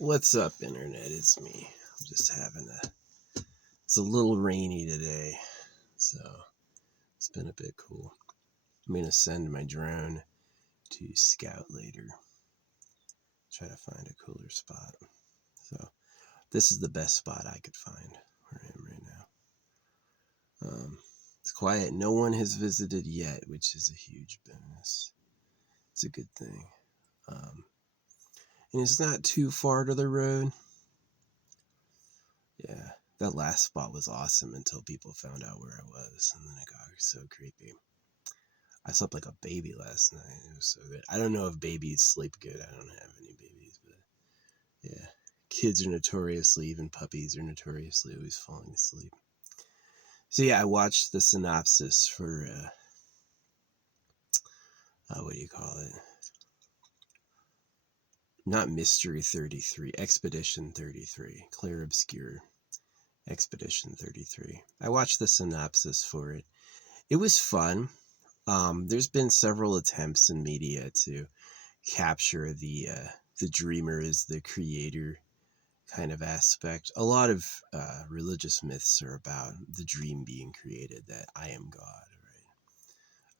What's up, Internet? It's me. I'm just it's a little rainy today, so it's been a bit cool. I'm gonna send my drone to scout later, try to find a cooler spot. So, this is the best spot I could find where I am right now. It's quiet. No one has visited yet, which is a huge bonus. It's a good thing. And it's not too far to the road. Yeah, that last spot was awesome until people found out where I was, and then it got so creepy. I slept like a baby last night. It was so good. I don't know if babies sleep good. I don't have any babies, but yeah. Kids are notoriously, even puppies are notoriously always falling asleep. So yeah, I watched the synopsis for, what do you call it? Not Mystery 33, Expedition 33, Clair Obscur, Expedition 33. I watched the synopsis for it. It was fun. There's been several attempts in media to capture the dreamer as the creator kind of aspect. A lot of religious myths are about the dream being created, that I am God,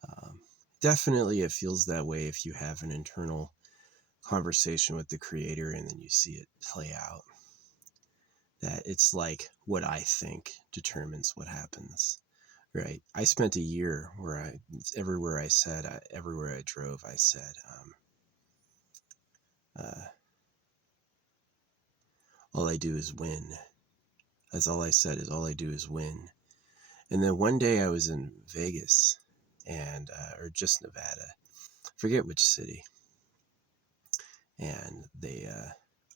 right? Definitely it feels that way if you have an internal conversation with the creator and then you see it play out. That it's like what I think determines what happens. Right. I spent a year where everywhere I drove, I said, all I do is win. That's all I said, is all I do is win. And then one day I was in Vegas and, or just Nevada, forget which city. And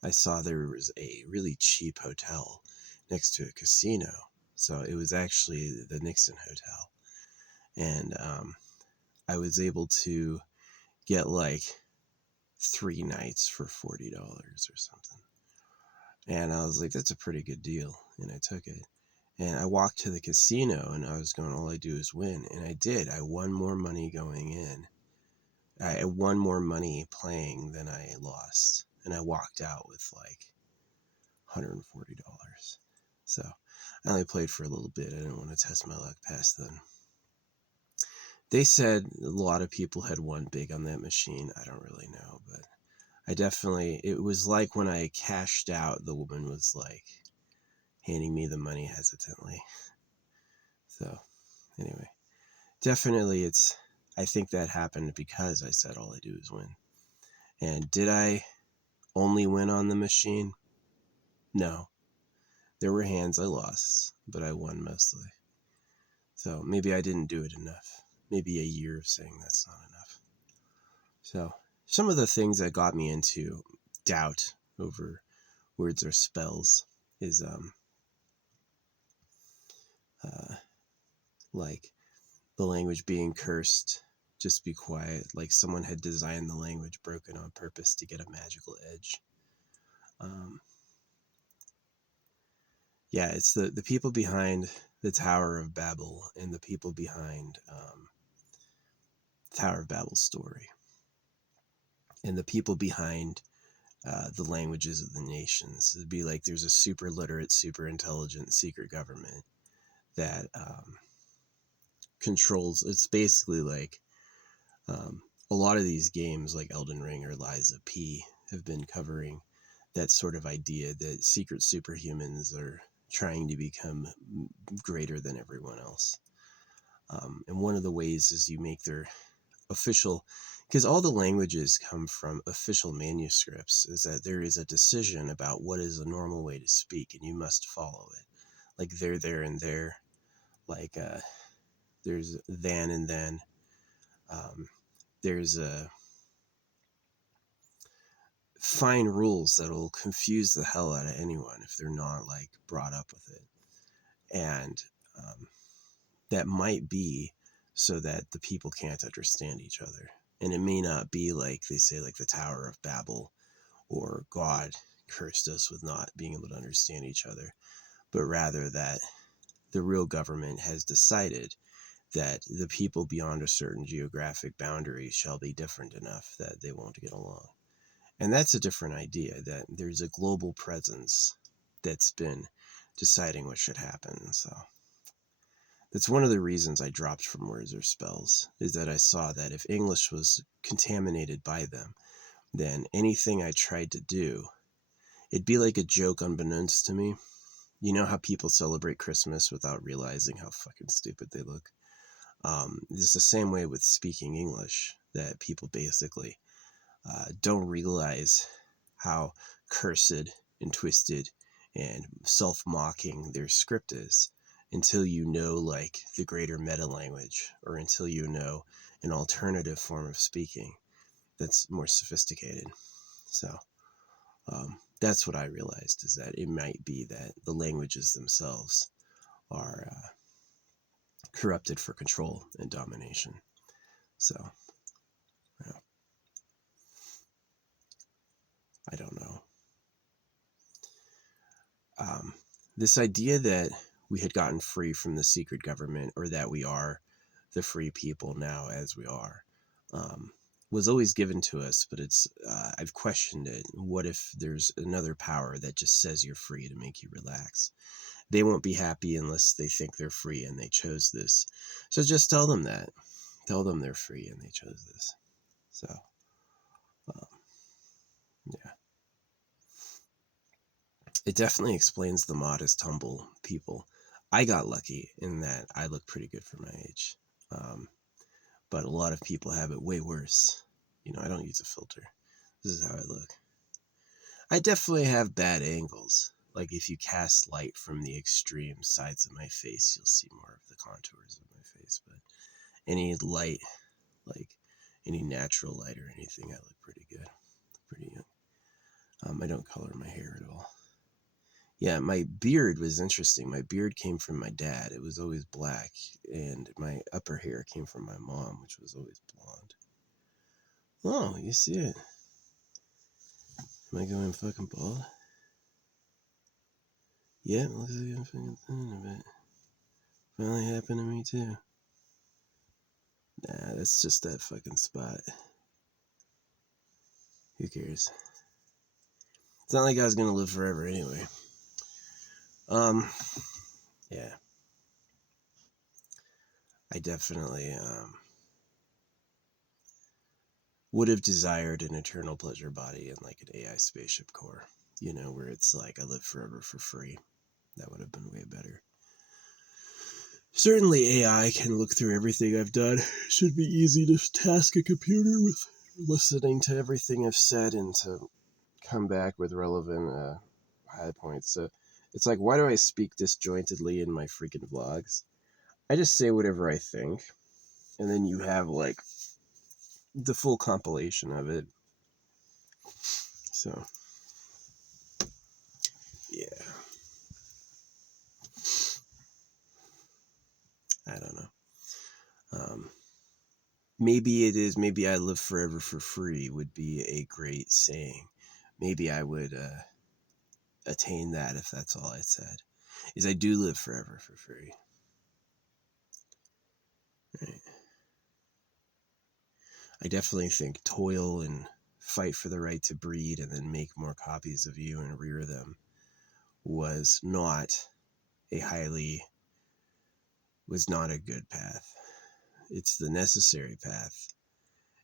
I saw there was a really cheap hotel next to a casino. So it was actually the Nixon Hotel. And, I was able to get like 3 nights for $40 or something. And I was like, that's a pretty good deal. And I took it. And I walked to the casino and I was going, all I do is win. And I did. I won more money going in. I won more money playing than I lost. And I walked out with like $140. So I only played for a little bit. I didn't want to test my luck past then. They said a lot of people had won big on that machine. I don't really know, but it was like when I cashed out, the woman was like handing me the money hesitantly. So anyway, definitely I think that happened because I said all I do is win. And did I only win on the machine? No. There were hands I lost, but I won mostly. So maybe I didn't do it enough. Maybe a year of saying that's not enough. So some of the things that got me into doubt over words or spells is like the language being cursed. Just be quiet. Like someone had designed the language broken on purpose to get a magical edge. Yeah, it's the people behind the Tower of Babel and the people behind Tower of Babel story, and the people behind the languages of the nations. It'd be like there's a super literate, super intelligent secret government that controls. It's basically like a lot of these games, like Elden Ring or Lies of P, have been covering that sort of idea that secret superhumans are trying to become greater than everyone else. And one of the ways is you make their official, because all the languages come from official manuscripts, is that there is a decision about what is a normal way to speak and you must follow it. Like there, and there. Like there's than and then. There's fine rules that'll confuse the hell out of anyone if they're not like brought up with it. And that might be so that the people can't understand each other. And it may not be like they say, like the Tower of Babel, or God cursed us with not being able to understand each other, but rather that the real government has decided that the people beyond a certain geographic boundary shall be different enough that they won't get along. And that's a different idea, that there's a global presence that's been deciding what should happen. So that's one of the reasons I dropped from Words or Spells, is that I saw that if English was contaminated by them, then anything I tried to do, it'd be like a joke unbeknownst to me. You know how people celebrate Christmas without realizing how fucking stupid they look? It's the same way with speaking English, that people basically don't realize how cursed and twisted and self-mocking their script is until you know, like, the greater meta language, or until you know an alternative form of speaking that's more sophisticated. So that's what I realized, is that it might be that the languages themselves are corrupted for control and domination. So, yeah, I don't know. This idea that we had gotten free from the secret government, or that we are the free people now as we are, was always given to us, but I've questioned it. What if there's another power that just says you're free to make you relax? They won't be happy unless they think they're free and they chose this. So just tell them that. Tell them they're free and they chose this. So, yeah. It definitely explains the modest, humble people. I got lucky in that I look pretty good for my age. But a lot of people have it way worse. I don't use a filter. This is how I look. I definitely have bad angles. Like, if you cast light from the extreme sides of my face, you'll see more of the contours of my face. But any light, like any natural light or anything, I look pretty good. Pretty young. I don't color my hair at all. Yeah, my beard was interesting. My beard came from my dad. It was always black. And my upper hair came from my mom, which was always blonde. Oh, you see it. Am I going fucking bald? Yeah, it looks like I'm fucking thinning a bit. Finally happened to me too. Nah, that's just that fucking spot. Who cares? It's not like I was gonna live forever anyway. Yeah. I definitely, would have desired an eternal pleasure body in like an AI spaceship core. Where it's like I live forever for free. That would have been way better. Certainly AI can look through everything I've done. It should be easy to task a computer with listening to everything I've said and to come back with relevant high points. So it's like, why do I speak disjointedly in my freaking vlogs? I just say whatever I think, and then you have like the full compilation of it. So, yeah. I don't know. Maybe I live forever for free would be a great saying. Maybe I would attain that if that's all I said. Is I do live forever for free. Right. I definitely think toil and fight for the right to breed and then make more copies of you and rear them was not a good path. It's the necessary path.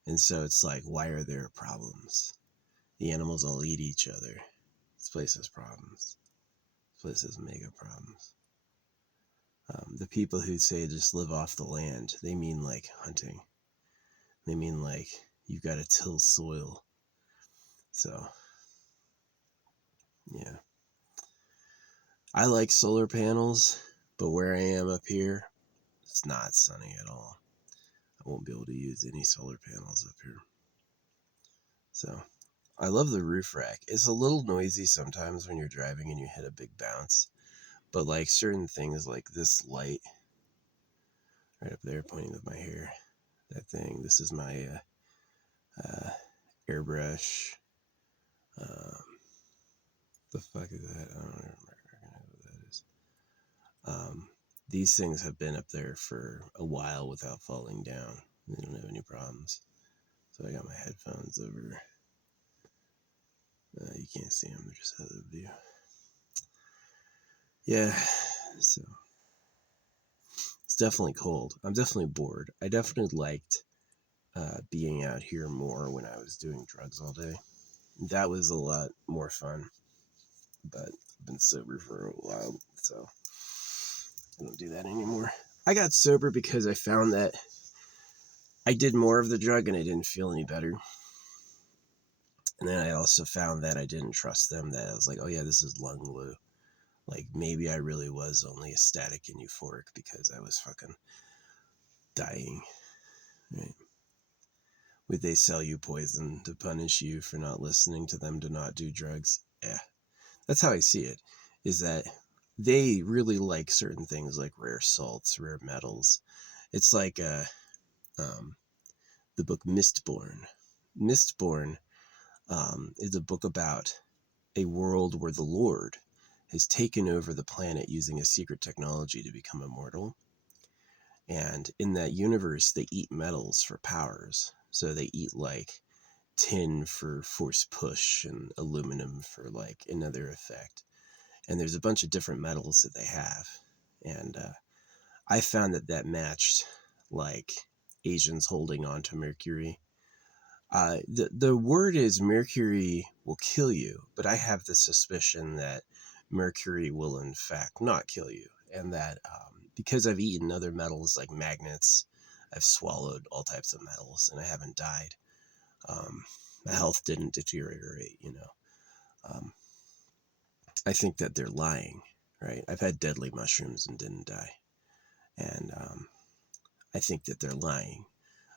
And so it's like, why are there problems? The animals all eat each other. This place has problems. This place has mega problems. The people who say just live off the land, they mean like hunting. They mean like you've got to till soil. So, yeah. I like solar panels, but where I am up here, it's not sunny at all. I won't be able to use any solar panels up here. So, I love the roof rack. It's a little noisy sometimes when you're driving and you hit a big bounce. But like certain things like this light right up there pointing with my hair, that thing, this is my airbrush. The fuck is that? I don't remember what that is. These things have been up there for a while without falling down. They don't have any problems. So I got my headphones over You can't see them, they're just out of the view. Yeah, so it's definitely cold. I'm definitely bored. I definitely liked being out here more when I was doing drugs all day. That was a lot more fun, but I've been sober for a while, so I don't do that anymore. I got sober because I found that I did more of the drug and I didn't feel any better. And then I also found that I didn't trust them, that I was like, oh yeah, this is lung glue. Like, maybe I really was only ecstatic and euphoric because I was fucking dying, right? Would they sell you poison to punish you for not listening to them to not do drugs? Yeah. That's how I see it, is that they really like certain things like rare salts, rare metals. It's like the book Mistborn. Mistborn is a book about a world where the Lord has taken over the planet using a secret technology to become immortal. And in that universe, they eat metals for powers. So they eat like tin for force push and aluminum for like another effect. And there's a bunch of different metals that they have. And I found that matched like Asians holding on to mercury. The word is mercury will kill you, but I have the suspicion that mercury will in fact not kill you. And that because I've eaten other metals like magnets, I've swallowed all types of metals and I haven't died. My health didn't deteriorate, you know. I think that they're lying, right? I've had deadly mushrooms and didn't die. And I think that they're lying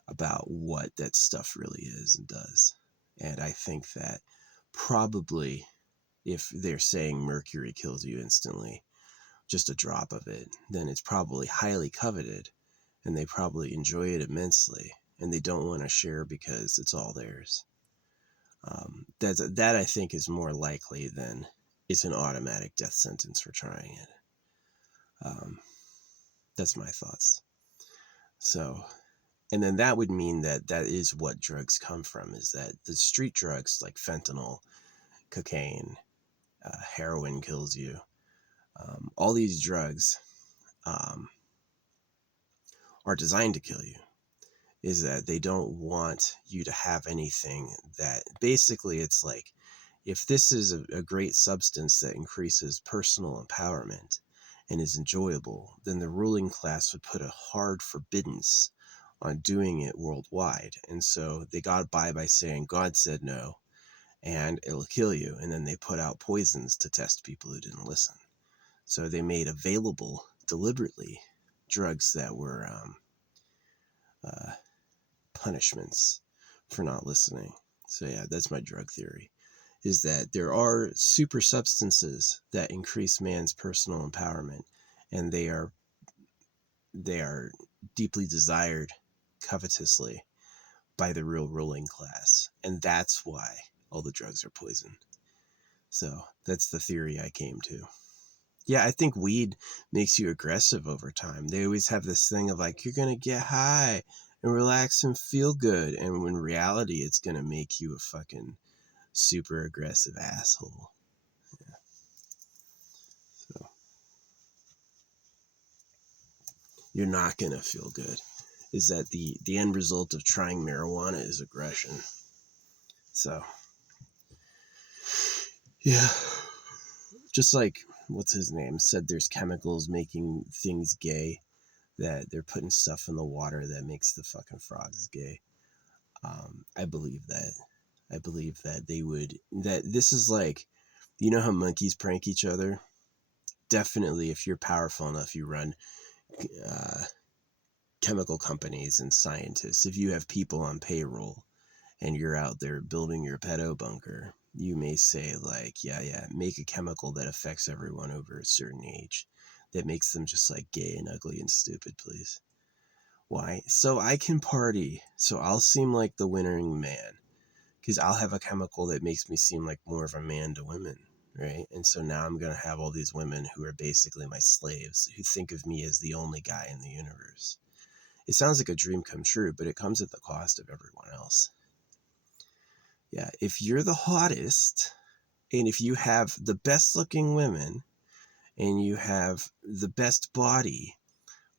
about what that stuff really is and does. And I think that probably if they're saying mercury kills you instantly, just a drop of it, then it's probably highly coveted and they probably enjoy it immensely and they don't want to share because it's all theirs. That I think is more likely than it's an automatic death sentence for trying it. That's my thoughts. So, and then that would mean that is what drugs come from, is that the street drugs like fentanyl, cocaine, heroin kills you. All these drugs are designed to kill you. Is that they don't want you to have anything that basically it's like, if this is a great substance that increases personal empowerment and is enjoyable, then the ruling class would put a hard forbiddance on doing it worldwide. And so they got by saying God said no and it'll kill you. And then they put out poisons to test people who didn't listen. So they made available deliberately drugs that were punishments for not listening. So yeah, that's my drug theory, is that there are super substances that increase man's personal empowerment, and they are deeply desired covetously by the real ruling class, and that's why all the drugs are poison. So that's the theory I came to. Yeah, I think weed makes you aggressive over time. They always have this thing of like, you're gonna get high and relax and feel good, and in reality it's gonna make you a fucking super aggressive asshole. Yeah. So you're not gonna feel good. Is that the end result of trying marijuana is aggression. So yeah, just like what's his name said, there's chemicals making things gay, that they're putting stuff in the water that makes the fucking frogs gay. I believe that. I believe that that this is like, you know how monkeys prank each other? Definitely, if you're powerful enough, you run chemical companies and scientists. If you have people on payroll and you're out there building your pedo bunker, you may say like, yeah, make a chemical that affects everyone over a certain age, that makes them just like gay and ugly and stupid, please. Why? So I can party. So I'll seem like the winning man. Because I'll have a chemical that makes me seem like more of a man to women, right? And so now I'm going to have all these women who are basically my slaves, who think of me as the only guy in the universe. It sounds like a dream come true, but it comes at the cost of everyone else. Yeah, if you're the hottest, And if you have the best looking women and you have the best body,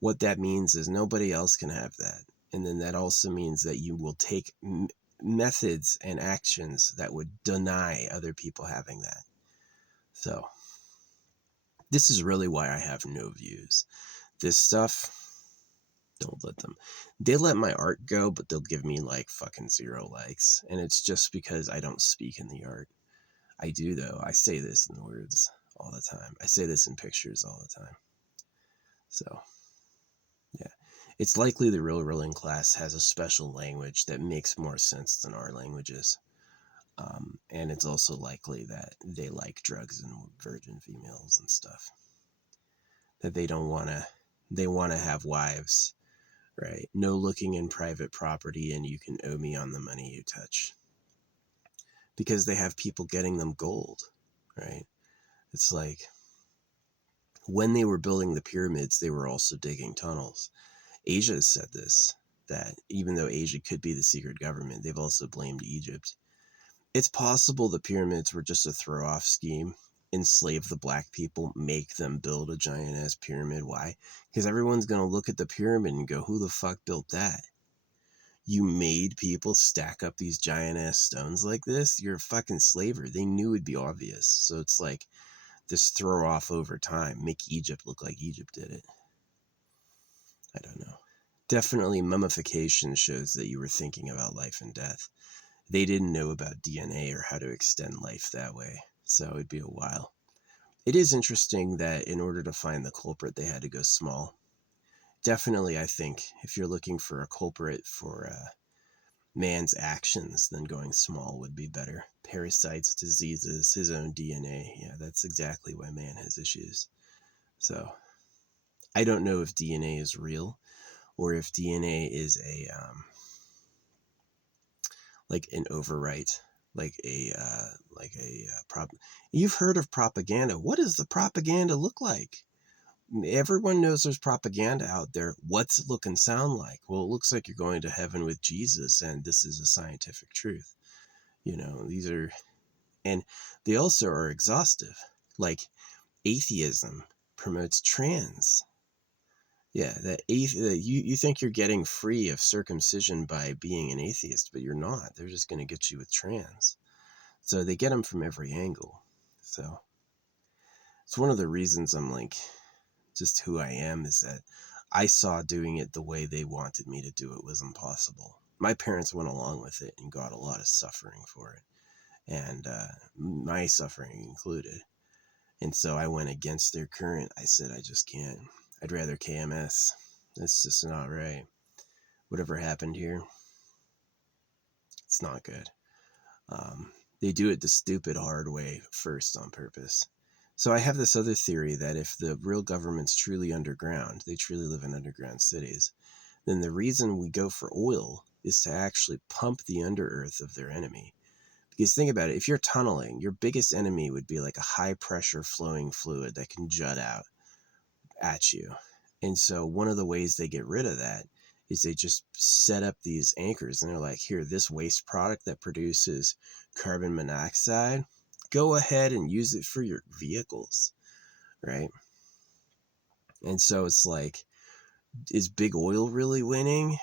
what that means is nobody else can have that. And then that also means that you will take methods and actions that would deny other people having that. So this is really why I have no views. This stuff, don't let them. They let my art go, but they'll give me like fucking 0 likes. And it's just because I don't speak in the art. I do, though. I say this in words all the time. I say this in pictures all the time. So, yeah. It's likely the real ruling class has a special language that makes more sense than our languages. And it's also likely that they like drugs and virgin females and stuff. That they don't want to, they want to have wives, right? No looking in private property, and you can owe me on the money you touch. Because they have people getting them gold, right? It's like when they were building the pyramids, they were also digging tunnels. Asia has said this, that even though Asia could be the secret government, they've also blamed Egypt. It's possible the pyramids were just a throw-off scheme. Enslave the black people, make them build a giant-ass pyramid. Why? Because everyone's going to look at the pyramid and go, who the fuck built that? You made people stack up these giant-ass stones like this? You're a fucking slaver. They knew it'd be obvious. So it's like this throw-off over time. Make Egypt look like Egypt did it. I don't know. Definitely mummification shows that you were thinking about life and death. They didn't know about DNA or how to extend life that way, so it'd be a while. It is interesting that in order to find the culprit, they had to go small. Definitely, I think, if you're looking for a culprit for man's actions, then going small would be better. Parasites, diseases, his own DNA. Yeah, that's exactly why man has issues. So, I don't know if DNA is real, or if DNA is a like an overwrite, like a You've heard of propaganda. What does the propaganda look like? Everyone knows there's propaganda out there. What's it look and sound like? Well, it looks like you're going to heaven with Jesus, and this is a scientific truth. You know, these are, and they also are exhaustive. Like atheism promotes trans. Yeah, you think you're getting free of circumcision by being an atheist, but you're not. They're just going to get you with trans. So they get them from every angle. So it's one of the reasons I'm like, just who I am is that I saw doing it the way they wanted me to do it was impossible. My parents went along with it and got a lot of suffering for it, and my suffering included. And so I went against their current. I said, I just can't. I'd rather KMS. That's just not right. Whatever happened here, it's not good. They do it the stupid hard way first on purpose. So I have this other theory that if the real government's truly underground, they truly live in underground cities, then the reason we go for oil is to actually pump the underearth of their enemy. Because think about it, if you're tunneling, your biggest enemy would be like a high pressure flowing fluid that can jut out at you. And so one of the ways they get rid of that is they just set up these anchors and they're like, here, this waste product that produces carbon monoxide, go ahead and use it for your vehicles, right? And so it's like, is big oil really winning?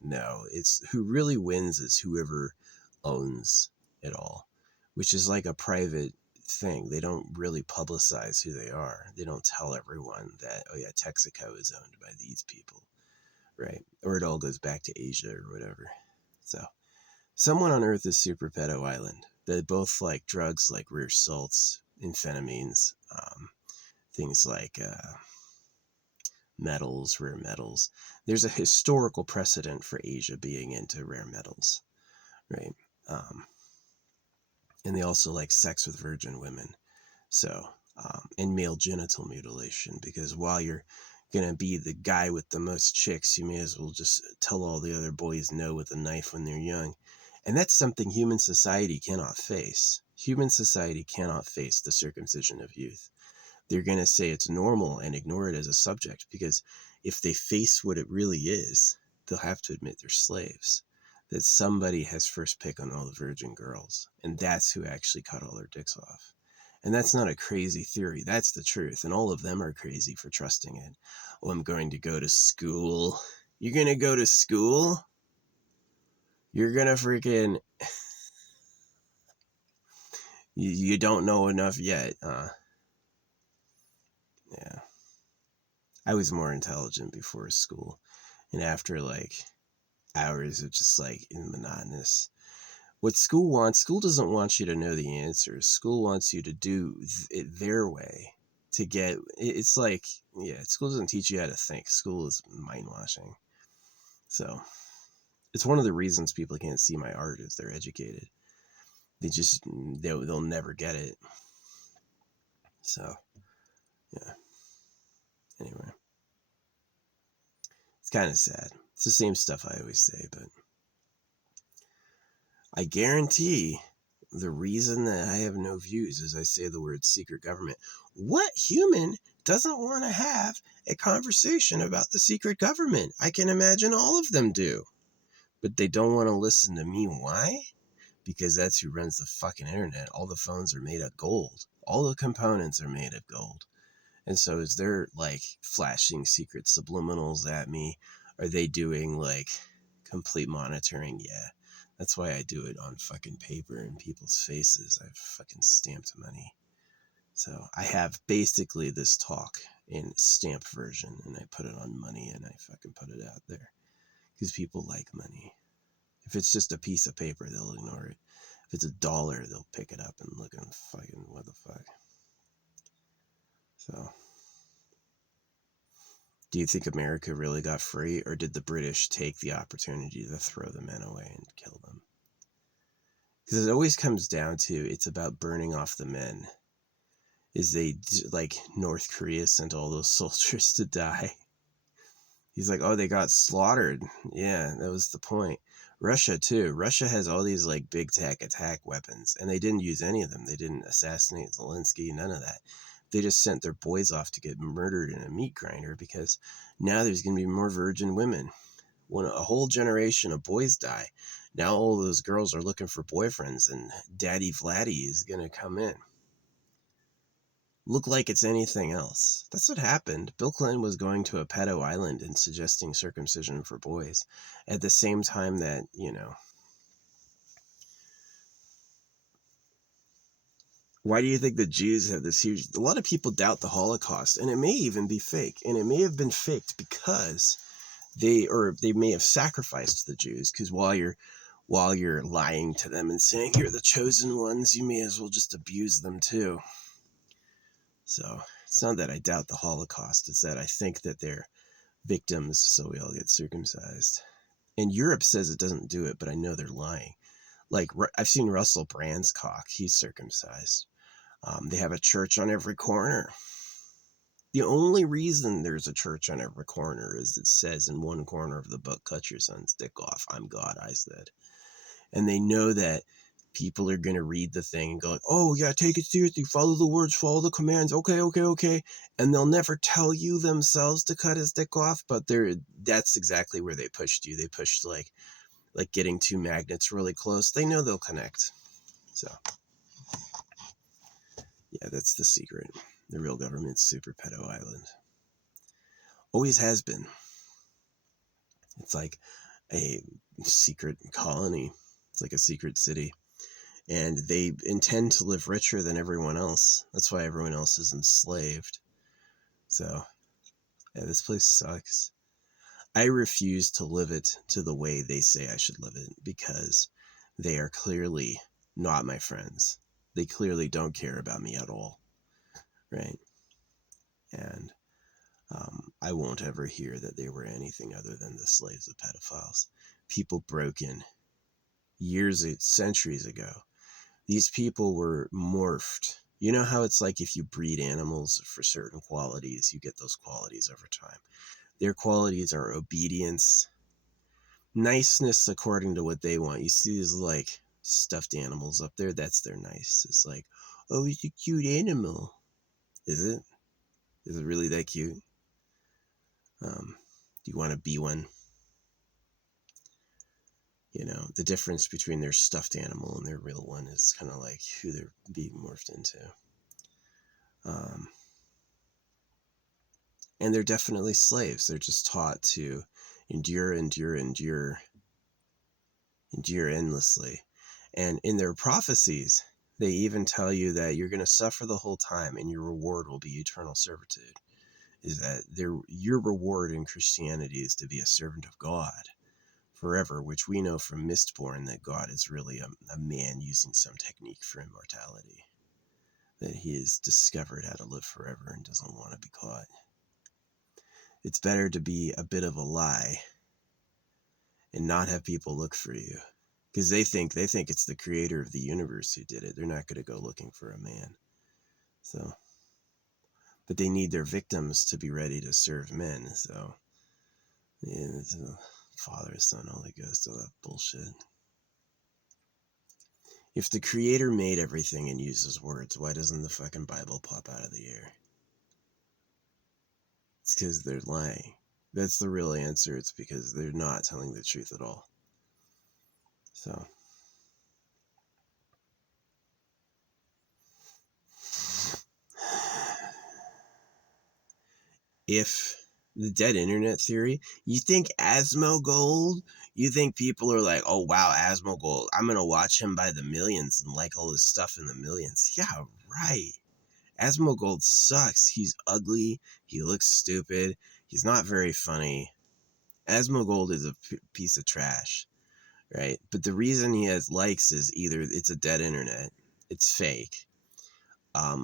No, it's who really wins is whoever owns it all, which is like a private thing. They don't really publicize who they are. They don't tell everyone that, oh yeah, Texaco is owned by these people, right? Or it all goes back to Asia or whatever. So someone on Earth is Super Pedo Island. They both like drugs like rare salts, amphetamines, things like metals, rare metals. There's a historical precedent for Asia being into rare metals, right? And they also like sex with virgin women. So, and male genital mutilation, because while you're going to be the guy with the most chicks, you may as well just tell all the other boys no with a knife when they're young. And that's something human society cannot face. Human society cannot face the circumcision of youth. They're going to say it's normal and ignore it as a subject, because if they face what it really is, they'll have to admit they're slaves. that somebody has first pick on all the virgin girls, and that's who actually cut all their dicks off. And that's not a crazy theory. That's the truth. And all of them are crazy for trusting it. Oh, I'm going to go to school. You're going to go to school? You're going to freaking... you don't know enough yet. Yeah. I was more intelligent before school. And after, like, hours of just, like, monotonous... What school doesn't want you to know the answers. School wants you to do it their way. To get... It's like... Yeah, school doesn't teach you how to think. School is mind-washing. So... It's one of the reasons people can't see my art is they're educated. They'll never get it. So, yeah. Anyway. It's kind of sad. It's the same stuff I always say, but I guarantee the reason that I have no views is I say the word secret government. What human doesn't want to have a conversation about the secret government? I can imagine all of them do. But they don't want to listen to me. Why? Because that's who runs the fucking internet. All the phones are made of gold. All the components are made of gold. And so is they're like flashing secret subliminals at me? Are they doing like complete monitoring? Yeah. That's why I do it on fucking paper in people's faces. I've fucking stamped money. So I have basically this talk in stamped version and I put it on money and I fucking put it out there. Because people like money. If it's just a piece of paper, they'll ignore it. If it's $1, they'll pick it up and look and fucking what the fuck. So, do you think America really got free, or did the British take the opportunity to throw the men away and kill them? Because it always comes down to, it's about burning off the men. Like North Korea sent all those soldiers to die. He's like, oh, they got slaughtered. Yeah, that was the point. Russia, too. Russia has all these, like, big tech attack weapons, and they didn't use any of them. They didn't assassinate Zelensky, none of that. They just sent their boys off to get murdered in a meat grinder because now there's going to be more virgin women. When a whole generation of boys die, now all those girls are looking for boyfriends, and Daddy Vladdy is going to come in. Look like it's anything else. That's what happened. Bill Clinton was going to a pedo island and suggesting circumcision for boys at the same time that, why do you think the Jews have this huge... A lot of people doubt the Holocaust, and it may even be fake. And it may have been faked because they may have sacrificed the Jews, because while you're lying to them and saying you're the chosen ones, you may as well just abuse them too. So it's not that I doubt the Holocaust. It's that I think that they're victims, so we all get circumcised. And Europe says it doesn't do it, but I know they're lying. Like, I've seen Russell Brand's cock. He's circumcised. They have a church on every corner. The only reason there's a church on every corner is it says in one corner of the book, cut your son's dick off. I'm God, I said. And they know that people are going to read the thing and go, oh, yeah, take it seriously. Follow the words, follow the commands. Okay. And they'll never tell you themselves to cut his dick off, but that's exactly where they pushed you. They pushed like getting two magnets really close. They know they'll connect. So, yeah, that's the secret. The real government's super pedo island. Always has been. It's like a secret colony. It's like a secret city. And they intend to live richer than everyone else. That's why everyone else is enslaved. So, yeah, this place sucks. I refuse to live it to the way they say I should live it because they are clearly not my friends. They clearly don't care about me at all, right? And I won't ever hear that they were anything other than the slaves of pedophiles. People broken centuries ago. These people were morphed. You know how it's like if you breed animals for certain qualities, you get those qualities over time. Their qualities are obedience, niceness according to what they want. You see these like stuffed animals up there? That's their nice. It's like, oh, it's a cute animal. Is it? Is it really that cute? Do you want to be one? You know, the difference between their stuffed animal and their real one is kind of like who they're being morphed into. And they're definitely slaves. They're just taught to endure endlessly. And in their prophecies, they even tell you that you're going to suffer the whole time and your reward will be eternal servitude. Is that your reward in Christianity is to be a servant of God forever, which we know from Mistborn that God is really a man using some technique for immortality, that he has discovered how to live forever and doesn't want to be caught. It's better to be a bit of a lie and not have people look for you, because they think it's the creator of the universe who did it. They're not going to go looking for a man. So, but they need their victims to be ready to serve men. So, yeah, it's Father, Son, Holy Ghost, all that bullshit. If the creator made everything and uses words, why doesn't the fucking Bible pop out of the air? It's because they're lying. That's the real answer. It's because they're not telling the truth at all. So, if the dead internet theory, you think Asmongold, you think people are like, oh wow, Asmongold, I'm gonna watch him by the millions and like all his stuff in the millions. Yeah, right. Asmongold sucks. He's ugly. He looks stupid. He's not very funny. Asmongold is a piece of trash, right? But the reason he has likes is either it's a dead internet, it's fake,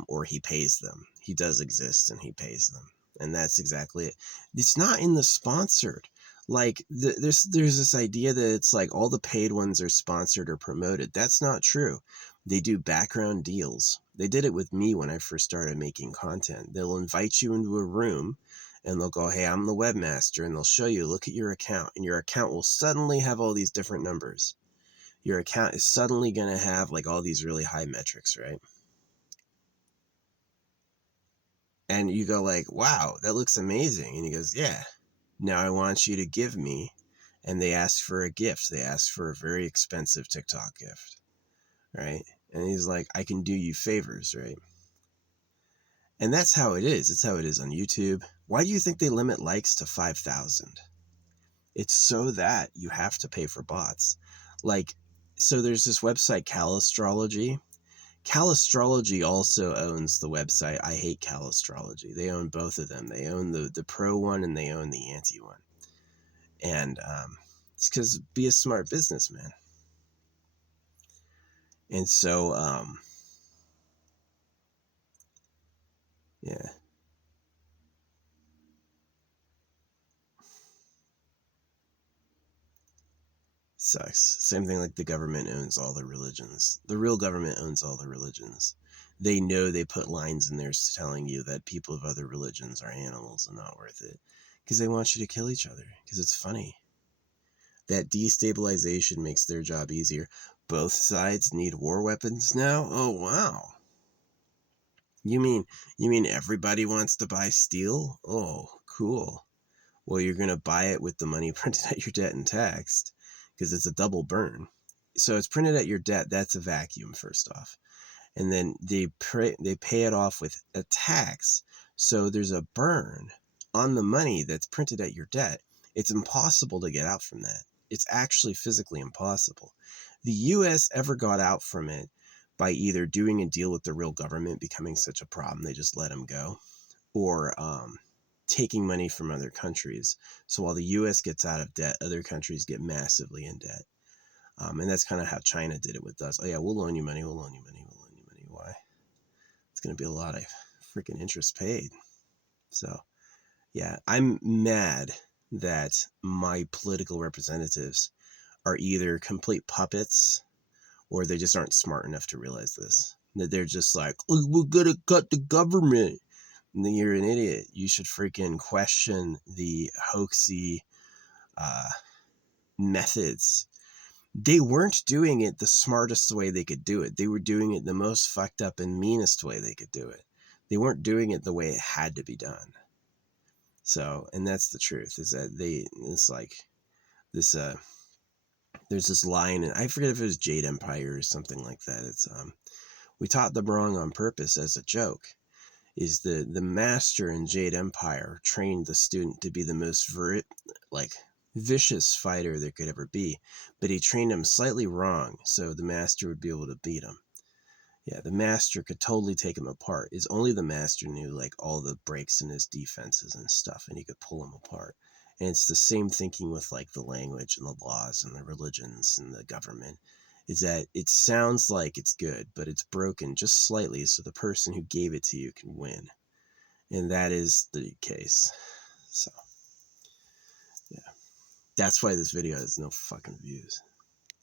or he pays them. He does exist and he pays them. And that's exactly it. It's not in the sponsored. Like, there's this idea that it's like all the paid ones are sponsored or promoted. That's not true. They do background deals. They did it with me when I first started making content. They'll invite you into a room and they'll go, hey, I'm the webmaster, and they'll show you, look at your account, and your account will suddenly have all these different numbers. Your account is suddenly going to have like all these really high metrics, right? And you go like, wow, that looks amazing. And he goes, yeah, now I want you to give me. And they ask for a gift. They ask for a very expensive TikTok gift, right? And he's like, I can do you favors, right? And that's how it is. It's how it is on YouTube. Why do you think they limit likes to 5,000? It's so that you have to pay for bots. Like, so there's this website, Calastrology. Calastrology also owns the website I Hate Calastrology. They own both of them. They own the pro one and they own the anti one. And it's because be a smart businessman. And so, yeah. Sucks. Same thing like the government owns all the religions. The real government owns all the religions. They know they put lines in there telling you that people of other religions are animals and not worth it. Because they want you to kill each other. Because it's funny. That destabilization makes their job easier. Both sides need war weapons now? Oh, wow. You mean everybody wants to buy steel? Oh, cool. Well, you're going to buy it with the money printed at your debt and taxed, because it's a double burn. So it's printed at your debt. That's a vacuum, first off. And then they pay it off with a tax. So there's a burn on the money that's printed at your debt. It's impossible to get out from that. It's actually physically impossible. The U.S. ever got out from it by either doing a deal with the real government, becoming such a problem they just let them go, or taking money from other countries. So while the U.S. gets out of debt, other countries get massively in debt. And that's kind of how China did it with us. Oh yeah, we'll loan you money, we'll loan you money, we'll loan you money. Why? It's going to be a lot of freaking interest paid. So yeah, I'm mad that my political representatives are either complete puppets or they just aren't smart enough to realize this. That they're just like, oh, we're going to cut the government. And then you're an idiot. You should freaking question the hoaxy methods. They weren't doing it the smartest way they could do it. They were doing it the most fucked up and meanest way they could do it. They weren't doing it the way it had to be done. So, and that's the truth, is that it's like this There's this line, and I forget if it was Jade Empire or something like that. It's we taught them wrong on purpose as a joke. Is the master in Jade Empire trained the student to be the most vicious fighter there could ever be, but he trained him slightly wrong, so the master would be able to beat him. Yeah, the master could totally take him apart. Is only the master knew like all the breaks in his defenses and stuff, and he could pull him apart. And it's the same thinking with like the language and the laws and the religions and the government. Is that it sounds like it's good, but it's broken just slightly so the person who gave it to you can win. And that is the case. So, yeah. That's why this video has no fucking views.